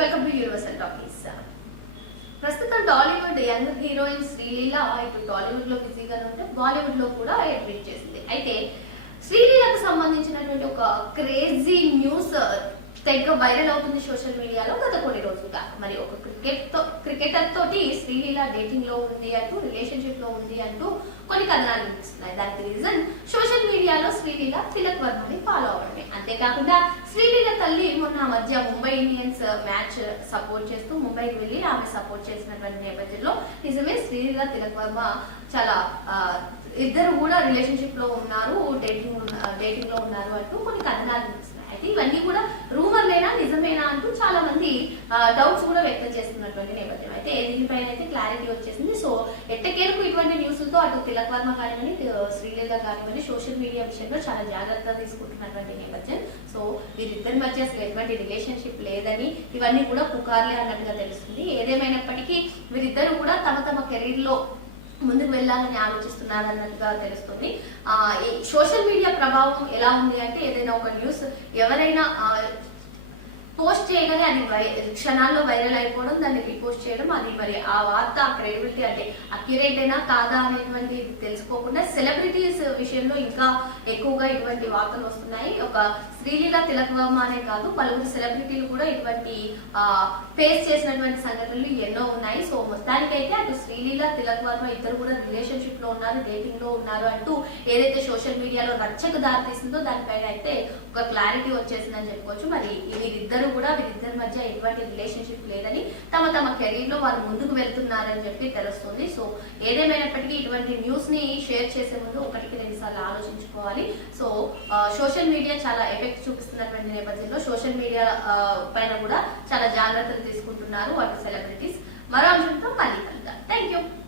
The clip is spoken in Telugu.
Welcome to universal talkies. ప్రస్తుతం టాలీవుడ్ యంగ్ హీరోయిన్ శ్రీలీల ఇటు టాలీవుడ్ లో బిజీగా ఉంటే బాలీవుడ్ లో కూడా ట్వీట్ చేసింది. అయితే శ్రీలీలకు సంబంధించినటువంటి ఒక క్రేజీ న్యూస్ తెగ వైరల్ అవుతుంది సోషల్ మీడియాలో గత కొన్ని రోజులుగా. మరి ఒక క్రికెటర్ తోటి శ్రీలీల డేటింగ్ లో ఉంది అంటూ, రిలేషన్షిప్ లో ఉంది అంటూ కొన్ని కథనాలు వినిపిస్తున్నాయి. దానికి రీజన్ సోషల్ మీడియాలో శ్రీలీల తిలక్ వర్మని ఫాలో అవడమే. అంతేకాకుండా శ్రీలీల తల్లి మొన్న మధ్య ముంబై ఇండియన్స్ మ్యాచ్ సపోర్ట్ చేస్తూ ముంబైకి వెళ్లి ఆమె సపోర్ట్ చేసినటువంటి నేపథ్యంలో నిజమే శ్రీలీల తిలక్ వర్మ చాలా ఇద్దరు కూడా రిలేషన్షిప్ లో ఉన్నారు, డేటింగ్ లో ఉన్నారు అంటూ కొన్ని కథనాలు వినిపిస్తున్నాయి. అయితే ఇవన్నీ కూడా రూమర్లేనా నిజమేనా అంటూ చాలా మంది డౌట్స్ కూడా వ్యక్తం చేస్తున్నటువంటి నేపథ్యం. అయితే దీనిపైన అయితే క్లారిటీ వచ్చేసింది. సో ఎట్టకేలకు ఇటువంటి న్యూస్లతో అటు తిలక్ వర్మ కానివ్వండి, శ్రీలీల కానివ్వండి సోషల్ మీడియా విషయంలో చాలా జాగ్రత్త తీసుకుంటున్నటువంటి నేపథ్యం. సో వీరిద్దరి మధ్య అసలు ఎటువంటి రిలేషన్షిప్ లేదని, ఇవన్నీ కూడా పుకార్లే అన్నట్టుగా తెలుస్తుంది. ఏదేమైనప్పటికీ వీరిద్దరు కూడా తమ తమ కెరీర్ లో ముందుకు వెళ్ళాలని ఆలోచిస్తున్నారు అన్నట్టుగా తెలుస్తుంది. సోషల్ మీడియా ప్రభావం ఎలా ఉంది అంటే, ఏదైనా ఒక న్యూస్ ఎవరైనా పోస్ట్ చేయగానే అది క్షణాల్లో వైరల్ అయిపోవడం, దాన్ని రీపోస్ట్ చేయడం, అది మరి ఆ వార్త క్రెడిబిలిటీ అంటే అక్యురేట్ అయినా కాదా అనేటువంటి తెలుసుకోకుండా సెలబ్రిటీస్ విషయంలో ఇంకా ఎక్కువగా ఇటువంటి వార్తలు వస్తున్నాయి. ఒక శ్రీలీల తిలక్ వర్మ అనే కాదు, పలువురు సెలబ్రిటీలు కూడా ఇటువంటి ఫేస్ చేసినటువంటి సంఘటనలు ఎన్నో ఉన్నాయి. సో మొత్తానికైతే అటు శ్రీలీల తిలక్ వర్మ ఇద్దరు కూడా రిలేషన్షిప్ లో ఉన్నారు, డేటింగ్ లో ఉన్నారు అంటూ ఏదైతే సోషల్ మీడియాలో రచ్చకు దారితీసిందో దానిపైన అయితే ఒక క్లారిటీ వచ్చేసిందని చెప్పుకోవచ్చు. మరి వీరిద్దరు మధ్య ఎటువంటి రిలేషన్షిప్ లేదని, తమ తమ కెరీర్ లో వాళ్ళు ముందుకు వెళ్తున్నారని చెప్పి తెలుస్తుంది. సో ఏదేమైనప్పటికీ ఇటువంటి న్యూస్ ని షేర్ చేసే ముందు ఒకటికి రెండు సార్లు ఆలోచించుకోవాలి. సో సోషల్ మీడియా చాలా ఎఫెక్ట్ చూపిస్తున్నటువంటి నేపథ్యంలో సోషల్ మీడియా పైన కూడా చాలా జాగ్రత్తలు తీసుకుంటున్నారు అటు సెలబ్రిటీస్. మరో